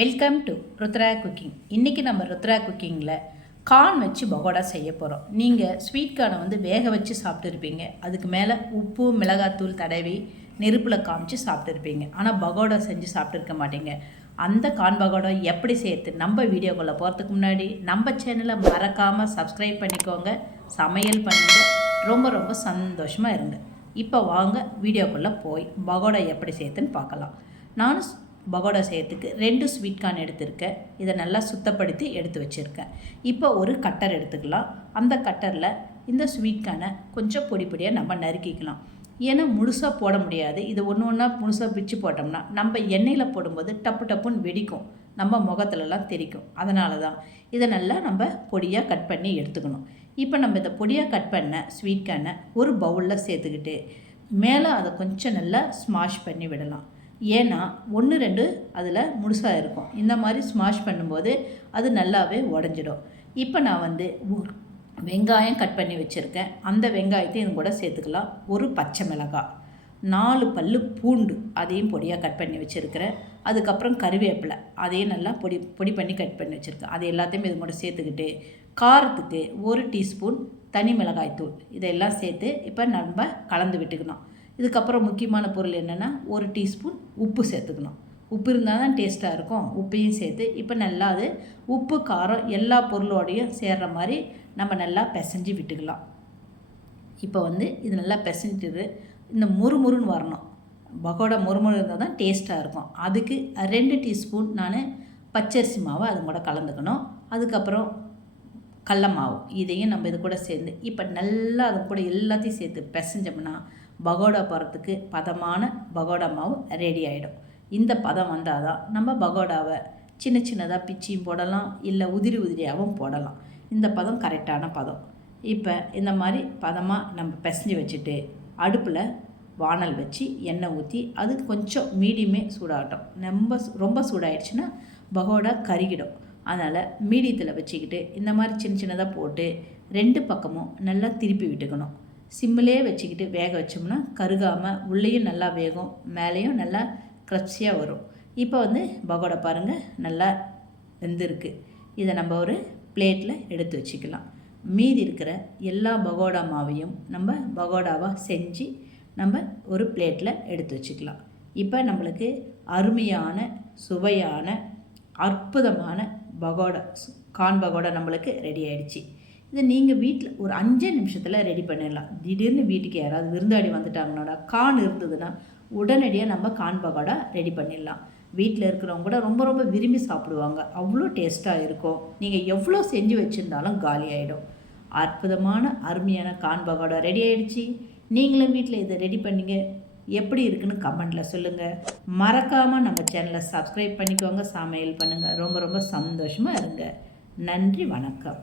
Welcome to Rudra cooking. இன்றைக்கி நம்ம ருத்ரா குக்கிங்கில் கார்ன் வச்சு பகோடா செய்ய போகிறோம். நீங்கள் ஸ்வீட் கார்னை வேக வச்சு சாப்பிட்டுருப்பீங்க. அதுக்கு மேலே உப்பு மிளகாத்தூள் தடவி நெருப்பில் காமிச்சு சாப்பிட்டுருப்பீங்க. ஆனால் பகோடா செஞ்சு சாப்பிட்டுருக்க மாட்டீங்க. அந்த கார்ன் பகோடா எப்படி செய்யறது நம்ம வீடியோக்குள்ளே போகிறதுக்கு முன்னாடி நம்ம சேனலை மறக்காமல் சப்ஸ்கிரைப் பண்ணிக்கோங்க. சமையல் பண்ணுங்கள். ரொம்ப ரொம்ப சந்தோஷமாக இருங்க. இப்போ வாங்க வீடியோக்குள்ளே போய் பகோடா எப்படி செய்யறதுன்னு பார்க்கலாம். நான் பகோடா செய்யறதுக்கு 2 ஸ்வீட் கார்ன் எடுத்திருக்கேன். இதை நல்லா சுத்தப்படுத்தி எடுத்து வச்சுருக்கேன். இப்போ ஒரு கட்டர் எடுத்துக்கலாம். அந்த கட்டரில் இந்த ஸ்வீட் கார்னை கொஞ்சம் பொடி பொடியாக நம்ம நறுக்கிக்கலாம். ஏன்னா முழுசாக போட முடியாது. இது ஒன்று ஒன்றா முழுசாக பிச்சு போட்டோம்னா நம்ம எண்ணெயில் போடும்போது டப்பு டப்புன்னு வெடிக்கும், நம்ம முகத்துலலாம் தெரிக்கும். அதனால தான் இதை நல்லா நம்ம பொடியாக கட் பண்ணி எடுத்துக்கணும். இப்போ நம்ம இதை பொடியாக கட் பண்ண ஸ்வீட் கார்னை ஒரு பவுலில் சேர்த்துக்கிட்டு மேலே அதை கொஞ்சம் நல்லா ஸ்மாஷ் பண்ணி விடலாம். ஏன்னா 1-2 அதில் முழுசாக இருக்கும். இந்த மாதிரி ஸ்மாஷ் பண்ணும்போது அது நல்லாவே உடஞ்சிடும். இப்போ நான் வெங்காயம் கட் பண்ணி வச்சுருக்கேன். அந்த வெங்காயத்தையும் இது கூட சேர்த்துக்கலாம். ஒரு பச்சை மிளகாய், 4 பல் பூண்டு அதையும் பொடியாக கட் பண்ணி வச்சுருக்கிறேன். அதுக்கப்புறம் கருவேப்பிலை அதையும் நல்லா பொடி பண்ணி கட் பண்ணி வச்சுருக்கேன். அது எல்லாத்தையும் இது கூட சேர்த்துக்கிட்டு காரத்துக்கு 1 டீஸ்பூன் தனி மிளகாய் தூள் இதெல்லாம் சேர்த்து இப்போ நம்ம கலந்து விட்டுக்கணும். இதுக்கப்புறம் முக்கியமான பொருள் என்னென்னா 1 டீஸ்பூன் உப்பு சேர்த்துக்கணும். உப்பு இருந்தால் தான் டேஸ்ட்டாக இருக்கும். உப்பையும் சேர்த்து இப்போ நல்லா அது உப்பு காரம் எல்லா பொருளோடையும் சேர்கிற மாதிரி நம்ம நல்லா பிசைஞ்சு விட்டுக்கலாம். இப்போ இது நல்லா பிசைஞ்சிட்டு இந்த முறுமுறுன்னு வரணும். பகோடா முறுமுறு இருந்தால் தான் டேஸ்ட்டாக இருக்கும். அதுக்கு 2 டீஸ்பூன் நான் பச்சரிசி மாவை அது கூட கலந்துக்கணும். அதுக்கப்புறம் கடல மாவு இதையும் நம்ம இது கூட சேர்ந்து இப்போ நல்லா அது கூட எல்லாத்தையும் சேர்த்து பிசைஞ்சோம்னா பகோடா போகிறதுக்கு பதமான பகோடா மாவு ரெடி ஆகிடும். இந்த பதம் வந்தால் தான் நம்ம பகோடாவை சின்ன சின்னதாக பிச்சியும் போடலாம், இல்லை உதிரியாகவும் போடலாம். இந்த பதம் கரெக்டான பதம். இப்போ இந்த மாதிரி பதமாக நம்ம பிசைஞ்சு வச்சுட்டு அடுப்பில் வானல் வச்சு எண்ணெய் ஊற்றி அது கொஞ்சம் மீடியமே சூடாகட்டும். ரொம்ப சூடாயிடுச்சுன்னா பகோடா கருகிடும். அதனால் மீடியத்தில் வச்சுக்கிட்டு இந்த மாதிரி சின்ன சின்னதாக போட்டு 2 பக்கமும் நல்லா திருப்பி விட்டுக்கணும். சிம்மிலே வச்சுக்கிட்டு வேக வச்சோம்னா கருகாமல் உள்ளேயும் நல்லா வேகும், மேலேயும் நல்லா கிரப்சியாக வரும். இப்போ பகோடா பாருங்கள் நல்லா வெந்திருக்கு. இதை நம்ம ஒரு பிளேட்டில் எடுத்து வச்சுக்கலாம். மீதி இருக்கிற எல்லா பகோடா மாவையும் நம்ம பகோடாவாக செஞ்சு நம்ம ஒரு பிளேட்டில் எடுத்து வச்சுக்கலாம். இப்போ நம்மளுக்கு அருமையான சுவையான அற்புதமான பகோடா கார்ன் பகோடா நம்மளுக்கு ரெடி ஆகிடுச்சு. இதை நீங்கள் வீட்டில் ஒரு 5 நிமிஷத்தில் ரெடி பண்ணிடலாம். திடீர்னு வீட்டுக்கு யாராவது விருந்தாடி வந்துட்டாங்கன்னாடா கார்ன் இருந்ததுன்னா உடனடியாக நம்ம கார்ன் பகோடா ரெடி பண்ணிடலாம். வீட்டில் இருக்கிறவங்க கூட ரொம்ப ரொம்ப விரும்பி சாப்பிடுவாங்க. அவ்வளோ டேஸ்ட்டாக இருக்கும். நீங்கள் எவ்வளோ செஞ்சு வச்சுருந்தாலும் காலி ஆகிடும். அற்புதமான அருமையான கார்ன் பகோடா ரெடி ஆகிடுச்சு. நீங்களும் வீட்டில் இதை ரெடி பண்ணிங்க. எப்படி இருக்குன்னு கமெண்ட்டில் சொல்லுங்கள். மறக்காமல் நம்ம சேனலை சப்ஸ்கிரைப் பண்ணிக்கோங்க. சமையல் பண்ணுங்கள். ரொம்ப ரொம்ப சந்தோஷமாக இருங்க. நன்றி, வணக்கம்.